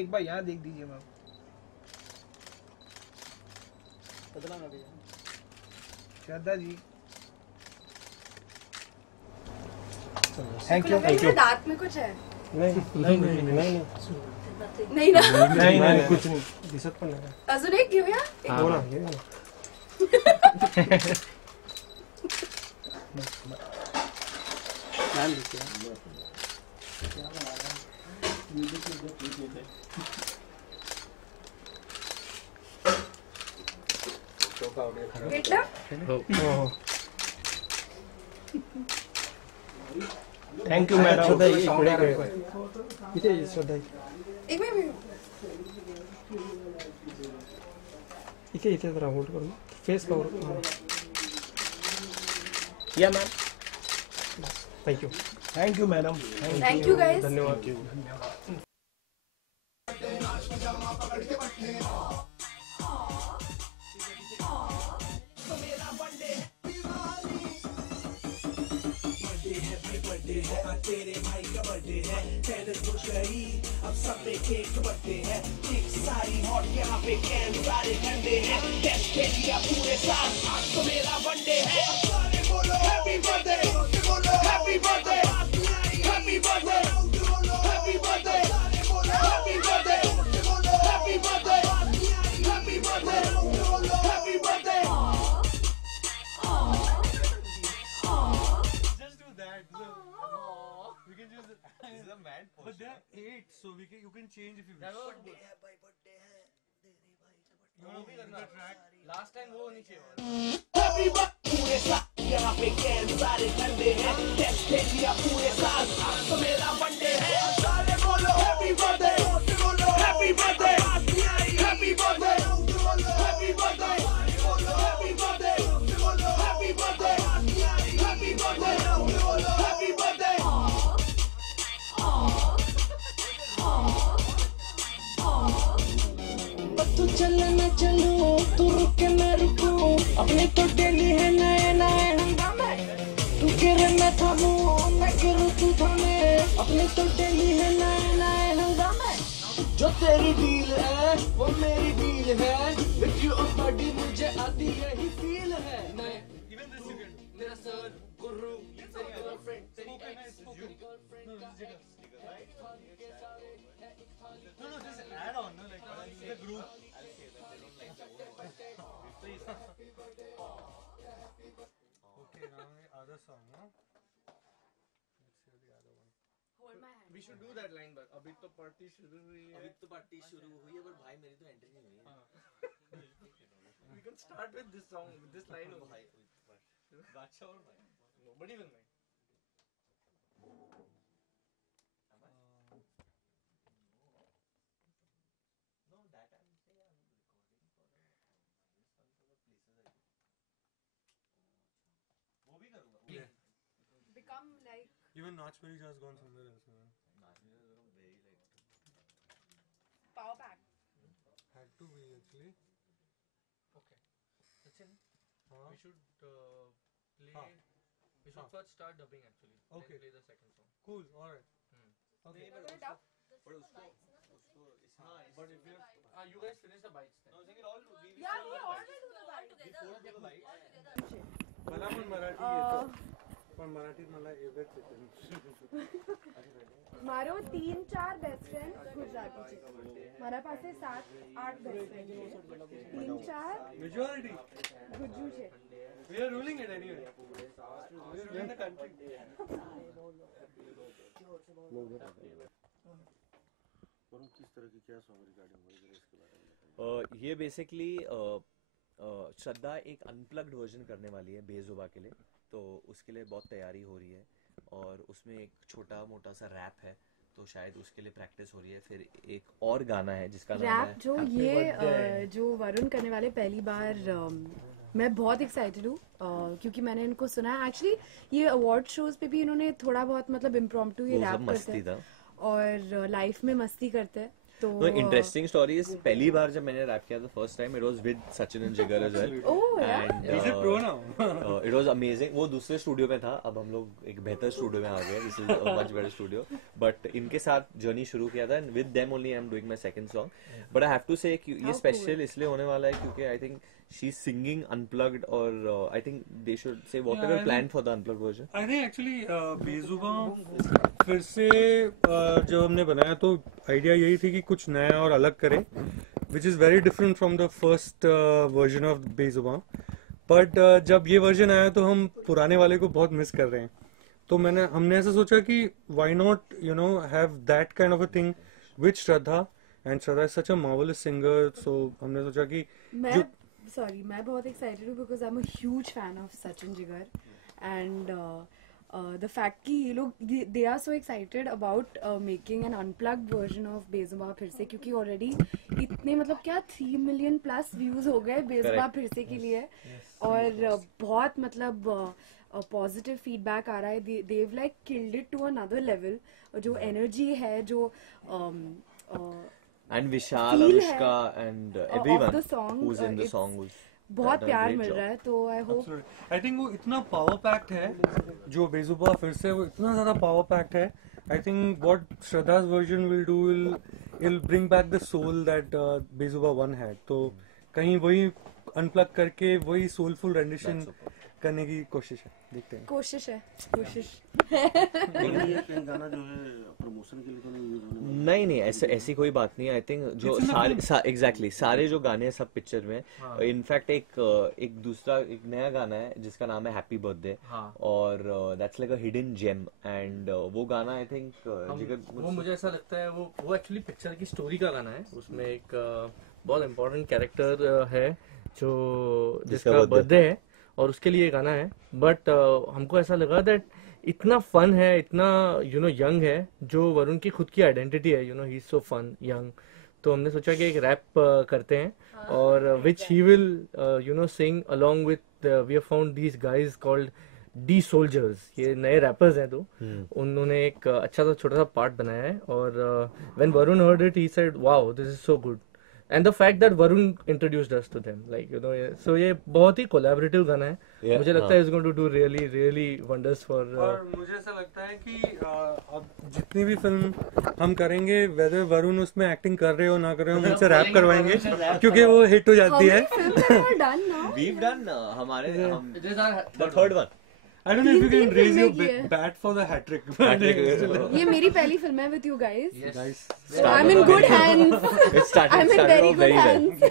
एक बार यहाँ देख दीजिए मैम। बदला ना भैया। Shraddha ji thank you. दांत में कुछ है? नहीं नहीं नहीं नहीं नहीं ना? नहीं नहीं कुछ नहीं दिसत पण नाही। अजून एक घेऊया? हो ना घे ना। नाम लिखिए। भेटलं? Thank you madam. श्रद्धा इकडे इथे श्रद्धा एक मिनिट इथे इथे जरा होल्ड करून फेस कवर। या ma'am thank you. Thank you madam. Thank you guys. धन्यवाद। तेरे भाई का बर्थडे है, टेनिस बुझ गई, अब सब में केक बर्थडे है, केक सारी हॉट यहाँ पे कैन सारे ठंडे हैं, टेस्ट ले लिया पूरे साल, आज तो मेरा बर्थडे है, सारे बोलो हैप्पी बर्थडे, बोलो happy birthday, happy birthday, happy birthday, बोलो हैप्पी बर्थडे, बोलो हैप्पी बर्थडे, हैप्पी बर्थडे, बोलो happy birthday. But there are 8, so you can change if you wish. Birthday है भाई, बर्थडे है तेरे भाई का बर्थडे। वो भी करना ट्रैक लास्ट टाइम वो नीचे हैप्पी बर्थडे पूरे साल यहाँ पे कैन सारे ठंडे हैं, टेस्ट ले लिया पूरे साल, आज तो मेरा बर्थडे है, सारे बोलो हैप्पी बर्थडे, बोलो happy birthday, happy birthday, happy birthday, बोलो हैप्पी बर्थडे, बोलो हैप्पी बर्थडे, हैप्पी बर्थडे, बोलो हैप्पी बर्थडे। तू चल मैं चलूं, तू रुके मैं रुकूं, अपने तो डेली है नए नए हंगामे, तू गिरे मैं थामूं, मैं गिरूं तू थामे, अपने तो डेली है नए नए हंगामे, जो तेरी डील है वो मेरी डील है, विद यू बॉडी मुझे आती यही फील है, मैं तेरा सर गुरु तेरी गर्लफ्रेंड तेरी एक्स तेरी गर्लफ्रेंड का No, just add on, no, like the group. Okay, now the other song, no? Let's hear the other one. Hold my hand. we should do that line but अभी तो party शुरू हुई है। अभी तो party शुरू हुई है पर भाई मेरी तो एंट्री नहीं हुई है। we can start with this song with this line only। भाई बादशाह और भाई nobody will mind। no that I'm saying I'm recording for the places I go। वो भी करूँगा। Yeah. Become like Even Nach Parija has gone somewhere else, man. very like power pack. Had to be actually. okay Sachin Huh? we should play हाँ. we should हाँ. first start dubbing actually Okay. then play the second song। Cool. All right. Okay. You're gonna dub? पर उसको हाँ but if you you guys finish the bites then। no second all we Yeah, we already do the bite. before the bite मला पण मराठी येतं पण मराठीत मला एवढंच येतं મારો 3-4 બેસ્ટ ફ્રેન્ડ ગુજરાતી છે, મારા પાસે 7-8 બેસ્ટ ફ્રેન્ડ છે, 3-4 मेजॉरिटी ગુજ્જુ છે। we are ruling it anyway we are ruling the country किस तरह की क्या सॉन्ग रिकॉर्डिंग हुई है इसके बारे में बताइए। ये बेसिकली श्रद्धा एक अनप्लग्ड वर्जन करने वाली है बेजुबा के लिए, तो उसके लिए बहुत तैयारी हो रही है और उसमें एक छोटा मोटा सा रैप है, तो शायद उसके लिए प्रैक्टिस हो रही है। फिर एक और गाना है जिसका नाम है रैप जो ये जो वरुण करने वाले पहली बार मैं बहुत एक्साइटेड हूँ क्योंकि मैंने इनको सुना है एक्चुअली, ये अवार्ड शोज पे भी इन्होंने थोड़ा बहुत मतलब इम्प्रॉम्प्टू ये वो सब रैप करते मस्ती हैं था। और लाइफ में मस्ती करते हैं, तो इंटरेस्टिंग स्टोरी इज पहली बार जब मैंने रैप किया था first time it was with Sachin and Jigar as well and it was amazing. वो दूसरे स्टूडियो में था, अब हम लोग एक बेहतर स्टूडियो में आ गए. This is a much better studio, but इनके साथ जर्नी शुरू किया था and with them only I am doing my second song. But I have to say ये स्पेशल इसलिए होने वाला है क्योंकि I think she's singing unplugged or I think they should say whatever planned for the unplugged version. I think actually Bezubaan फिर से जब हमने बनाया तो आइडिया यही थी कि कुछ नया और अलग करें, which is very different from the first version of Bezubaan. But जब ये वर्जन आया तो हम पुराने वाले को बहुत मिस कर रहे हैं, तो हमने ऐसा सोचा कि why not have that kind of a thing with Shraddha, and Shraddha is such a marvelous singer, so हमने सोचा कि मैं बहुत एक्साइटेड हूँ because I am a huge fan of Sachin Jigar and the fact कि ये लोग they are so excited about making an unplugged version of Bezubaan फिर से, क्योंकि ऑलरेडी इतने मतलब क्या 3 मिलियन प्लस व्यूज हो गए बेजुबां फिर से के लिए और बहुत मतलब पॉजिटिव फीडबैक आ रहा है. Dev like killed it to another level. जो एनर्जी है जो and Vishal, Anushka and everyone who's in the song was बहुत प्यार मिल रहा है. तो आई होप आई थिंक वो इतना पावर पैक्ड है जो बेजुबां फिर से, वो इतना ज्यादा पावर पैक्ड है. I think what Shraddha's version will do will bring back the soul that Bezubaan 1 had. तो कहीं वही अनप्लग करके वही सोलफुल रेंडिशन करने की कोशिश है. देखते हैं. कोशिश गाना जो है प्रमोशन के लिए तो नहीं यूज होने नहीं ऐसी कोई बात नहीं. आई थिंक जो सारे एग्जैक्टली सारे जो गाने हैं सब पिक्चर में. इनफैक्ट एक दूसरा एक नया गाना है जिसका नाम है हैप्पी बर्थडे और that's like a hidden gem and वो गाना आई थिंक वो मुझे ऐसा लगता है वो एक्चुअली पिक्चर की स्टोरी का गाना है. उसमें एक बहुत इम्पोर्टेंट कैरेक्टर है जो जिसका बर्थडे है और उसके लिए गाना है. बट हमको ऐसा लगा दैट इतना फन है, इतना यंग है, जो वरुण की खुद की आइडेंटिटी है, he is so fun young. तो हमने सोचा कि एक रैप करते हैं और which he will sing along with we have found these guys called D soldiers. ये नए रैपर्स हैं तो उन्होंने एक अच्छा सा छोटा सा पार्ट बनाया है और when Varun heard it he said wow this is so good. And the fact that Varun introduced us to them, so ये बहुत ही collaborative गाना है. मुझे लगता है it's going to do really, really wonders for. और मुझे ऐसा लगता है कि अब जितनी भी फिल्म हम करेंगे, whether वरुण उसमें एक्टिंग कर रहे हो ना कर रहे हो, उनसे रैप करवाएंगे क्योंकि वो हिट हो जाती है. We've done हमारे the third one. I don't know if you can raise your bat for the hat trick. ये मेरी पहली फिल्म है with you guys. Yes. So I'm in good hands. I'm in very good hands.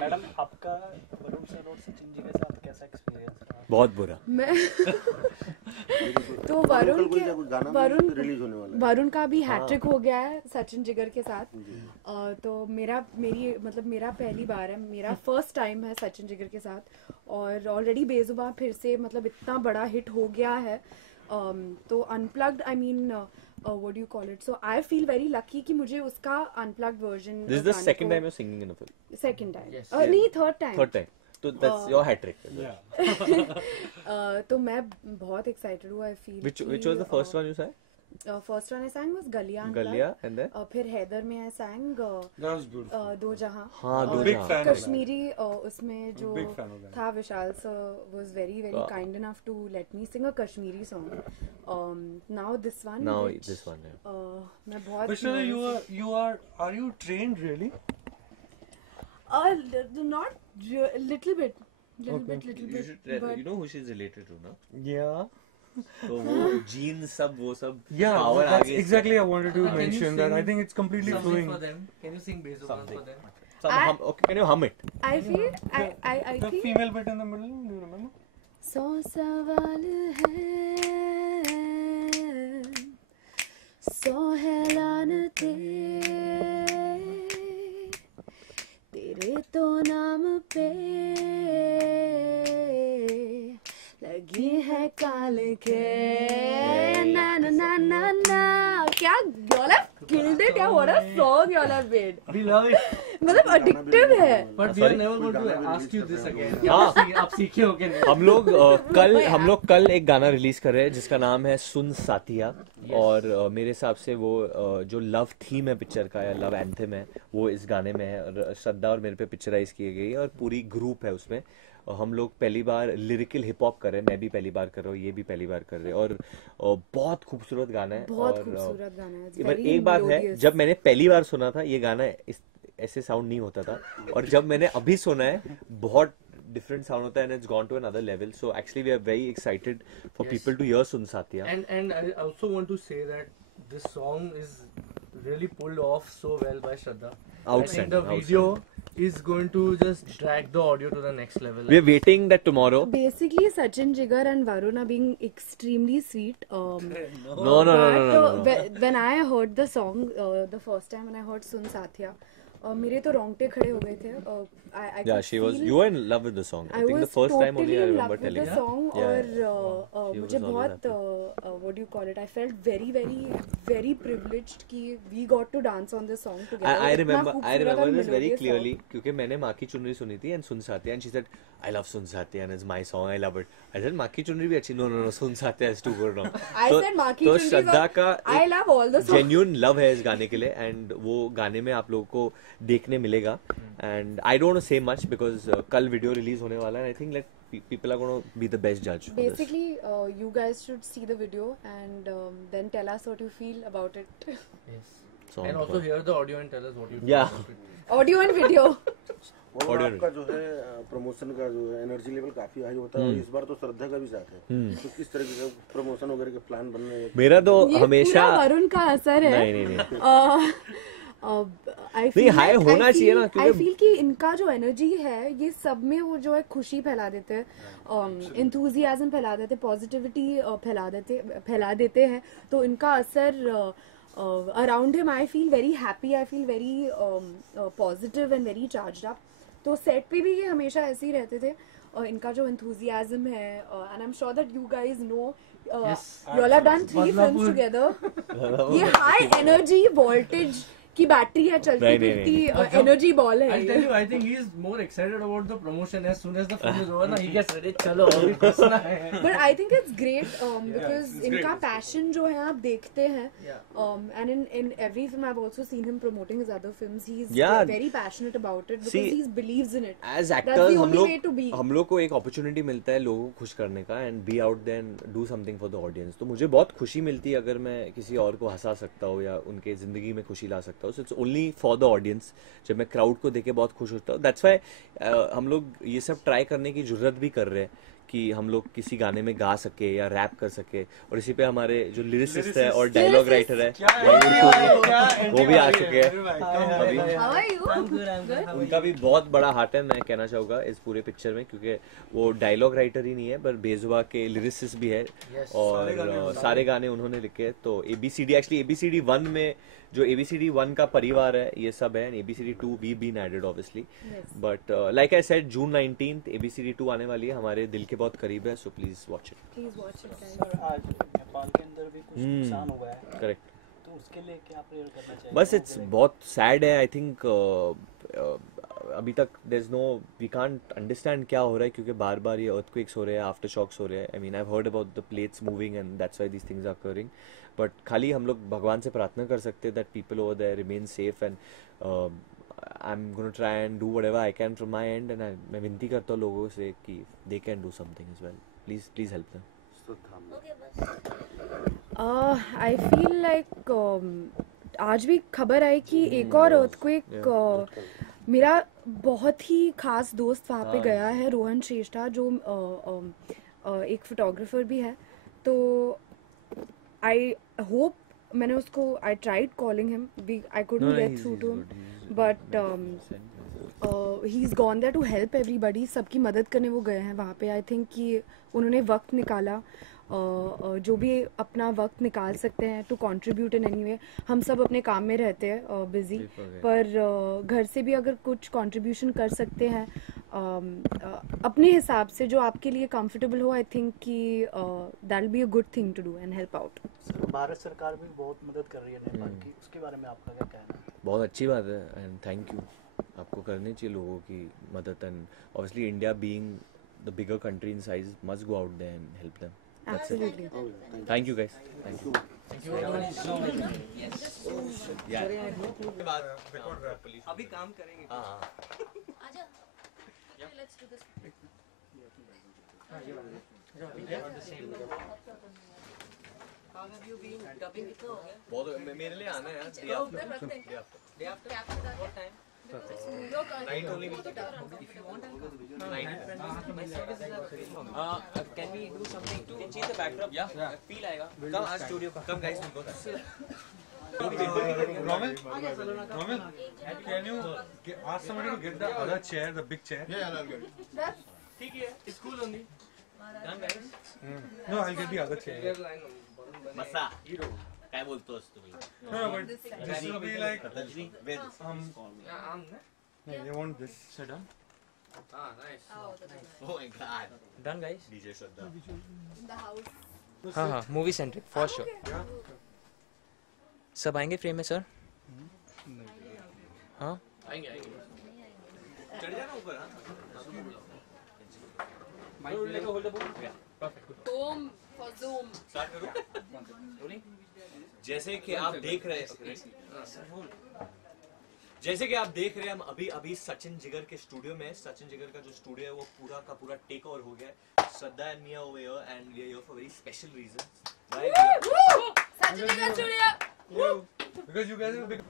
Madam आपका Varun sir और सचिन जी के साथ कैसा experience रहा? बहुत बुरा. तो वरुण का भी हैट्रिक हो गया है सचिन जिगर के साथ. तो मेरा पहली बार है, मेरा फर्स्ट टाइम है सचिन जिगर के साथ और ऑलरेडी बेजुबां फिर से मतलब इतना बड़ा हिट हो गया है. तो unplugged I mean what do you call it? So I feel very lucky कि मुझे उसका unplugged version. This is the second time you're singing in a film. Second time. नहीं third time. Third time. So that's your hat trick. तो मैं बहुत excited हूँ. I feel. Which was the first one you sang? First one I sang was Galiya and then फिर हैदर में I sang दो जहां. हाँ दो जहां. कश्मीरी उसमें जो था विशाल sir was very kind enough to let me sing a Kashmiri song. Now this one. मैं बहुत. Vishal, are you trained really? Not little bit. You know who she's related to, no? Yeah. तो वो genes सब वो सब yeah power that's आगे exactly I wanted to mention that I think it's completely flowing. For them. Can you sing Bezuban for them? Okay, can you hum it? I feel I the think female bit in the middle, do you remember? 100 सवाल है 100 है लानते तेरे तो नाम पे लगी है काल के ना ना ना ना ना. क्या y'all have killed it. Yeah, what a song y'all have made. We love it. मतलब addictive है. But we are never going to ask you this again. हाँ. आप सीखे हो कि नहीं? हम लोग कल एक गाना रिलीज कर रहे हैं जिसका नाम है सुन साथिया. और मेरे हिसाब से वो जो लव थीम है पिक्चर का या लव एंथम है वो इस गाने में है. और श्रद्धा और मेरे पे पिक्चराइज की गई है और पूरी ग्रुप है उसमें. हम लोग पहली बार लिरिकल हिप हॉप कर रहे हैं. मैं भी पहली बार कर रहा हूँ, ये भी पहली बार कर रहे हैं. और बहुत खूबसूरत गाना है. बहुत और खूबसूरत गाना है. It's इवन very एक बात है, melodious. जब मैंने पहली बार सुना था ये गाना ऐसे साउंड नहीं होता था. और जब मैंने अभी सुना है बहुत different sound होता है and it's gone to another level. So actually we are very excited for people to hear Sun Satya. And I also want to say that this song is really pulled off so well by Shraddha. I think the video is going to just drag the audio to the next level. We are waiting that tomorrow. Basically, Sachin, Jigar and Varun are being extremely sweet. No. When I heard the song, the first time when I heard Sun Satya, मेरे तो रोंगटे खड़े हो गए थे. Yeah, you were in love with the song. I think the first time only I remember telling you. Song और मुझे बहुत what do you call it? I felt very very privileged कि we got to dance on this song together. I remember this very clearly क्योंकि मैंने माँ की चुनरी सुनी थी and Sun Satya and she said I love Sun Satya and it's my song, I love it. I said माँ की चुनरी भी अच्छी. No, Sun Satya is too good now. I said माँ की तो चुनरी श्रद्धा का I love all the songs. genuine love है इस गाने के लिए and वो गाने में आप लोगों को देखने मिलेगा. And I don't want to say much because कल वीडियो रिलीज होने वाला है. I think like people are going to be the best judge. Basically, you guys should see the video and then tell us what you feel about it. Yes. And also hear the audio and tell us what you feel. Yeah. About it. Audio and video. और आपका जो है promotion का जो है energy level काफी high होता है. और इस बार तो श्रद्धा का भी साथ है. तो किस तरह के प्रमोशन वगैरह के प्लान बन रहे हैं? मेरा तो हमेशा वरुण का असर है. नहीं. नहीं हाई होना चाहिए ना आई फील कि इनका जो एनर्जी है ये सब में वो जो है खुशी फैला देते हैं, इंथुजियाज्म फैला देते हैं, पॉजिटिविटी फैला देते हैं. तो इनका असर around him I feel very happy, I feel very positive and very charged up. तो सेट पे भी ये हमेशा ऐसे ही रहते थे. इनका जो enthusiasm है and I'm sure that you guys know you all have done 3 films together. ये high energy voltage की बैटरी है, चलती फिरती एनर्जी बॉल है. I think he is more excited about the promotion as soon as the film is over. ना he gets ready. चलो अभी फंसना है. But I think it's great because इनका passion जो है आप देखते हैं. And in every film I've also seen him promoting his other films. He's very passionate about it because he believes in it. As actors हम लोग को एक opportunity मिलता है लोगों को खुश करने का and be out there and do something for the audience. तो मुझे बहुत खुशी मिलती है अगर मैं किसी और को हंसा सकता हूँ या उनके जिंदगी में खुशी ला सकता हूँ. So it's only for the audience. जब मैं क्राउड को देख के बहुत खुश होता हूँ. That's why हम लोग ये सब ट्राई करने की जरूरत भी कर रहे हैं कि हम लोग किसी गाने में गा सके या रैप कर सके. और इसी पे हमारे जो लिरिसिस्ट है और डायलॉग राइटर है वो भी आ चुके हैं अभी. उनका भी बहुत बड़ा हाथ है मैं कहना चाहूँगा इस पूरे पिक्चर में, क्योंकि वो डायलॉग राइटर ही नहीं है पर बेजुबा के लिरिसिस्ट भी है और सारे गाने उन्होंने लिखे. तो ABCD 1 में जो ABCD 1 का परिवार है ये सब है. ABCD 2 we been added obviously, but like I said June 19th ABCD 2 आने वाली है. हमारे दिल के बहुत करीब है. So please watch it. Sir आज नेपाल के अंदर भी कुछ नुकसान हुआ है. करेक्ट. तो उसके लिए क्या प्रेयर करना चाहिए? बस इट्स बहुत सैड है. आई थिंक अभी तक वी कांट अंडरस्टैंड क्या हो रहा है क्योंकि बार बार ये अर्थक्वेक्स हो रहे हैं, आफ्टर शॉक्स हो रहे हैं. I mean I have heard about the plates moving and that's why these things are occurring. But खाली हम लोग भगवान से प्रार्थना कर सकते हैं that people over there remain safe and I am gonna try and do whatever I can from my end. And मैं विनती करता हूँ लोगों से कि they can do something as well. Please help them. I feel like आज भी खबर आई कि एक और अर्थक्वेक मेरा बहुत ही खास दोस्त वहाँ पे गया है, रोहन श्रेष्ठा, जो एक फोटोग्राफर भी है. तो आई होप मैंने उसको I tried calling him, I couldn't get through to him, but he is gone there to help everybody. सबकी मदद करने वो गए हैं वहाँ पे. आई थिंक कि उन्होंने वक्त निकाला, जो भी अपना वक्त निकाल सकते हैं to contribute in any way. हम सब अपने काम में रहते हैं बिजी, पर घर से भी अगर कुछ कंट्रीब्यूशन कर सकते हैं अपने हिसाब से जो आपके लिए कंफर्टेबल हो, आई थिंक कि that will be a good thing to do and help out. Bharat सरकार भी बहुत मदद कर रही है नेपाल की, उसके बारे में आपका क्या कहना है? बहुत अच्छी बात है एंड थैंक यू. आपको करनी चाहिए लोगों की मदद and obviously India being the bigger country in size must go out there and help them. Absolutely. Thank you guys. Thank you. अभी काम करेंगे. आजा. Let's do this. How have you been? Dubbing कितना हो गया? बहुत मेरे लिए आना है यार. चलो उधर रखते हैं. Day after that. What time? Night only. If you want, Night. Can we do something to change the backdrop? Yeah. Feel आएगा. Come आज studio का. Come guys, we'll go there. Roman, can you ask somebody to get the other chair, the big chair? Yeah, I'll get it. ठीक है. School only. Done guys. No, I'll get the other chair. मसा. काय बोलतोस तुम्ही? No, but this will be like Yeah, they want this. So done. nice. Oh my god. Done guys. DJ Shraddha. the house. हाँ movie centric for sure. सब आएंगे frame में sir? हाँ आएंगे. चढ़ जाना ऊपर. Zoom for Zoom. स्टार्ट करो. जैसे कि आप देख रहे हैं हम अभी सचिन जिगर के स्टूडियो में. सचिन जिगर का जो स्टूडियो है वो पूरा का पूरा टेक ओवर हो गया है. Shraddha and Mia over here and we are here for very special reason. Such a good studio. Because you guys are big.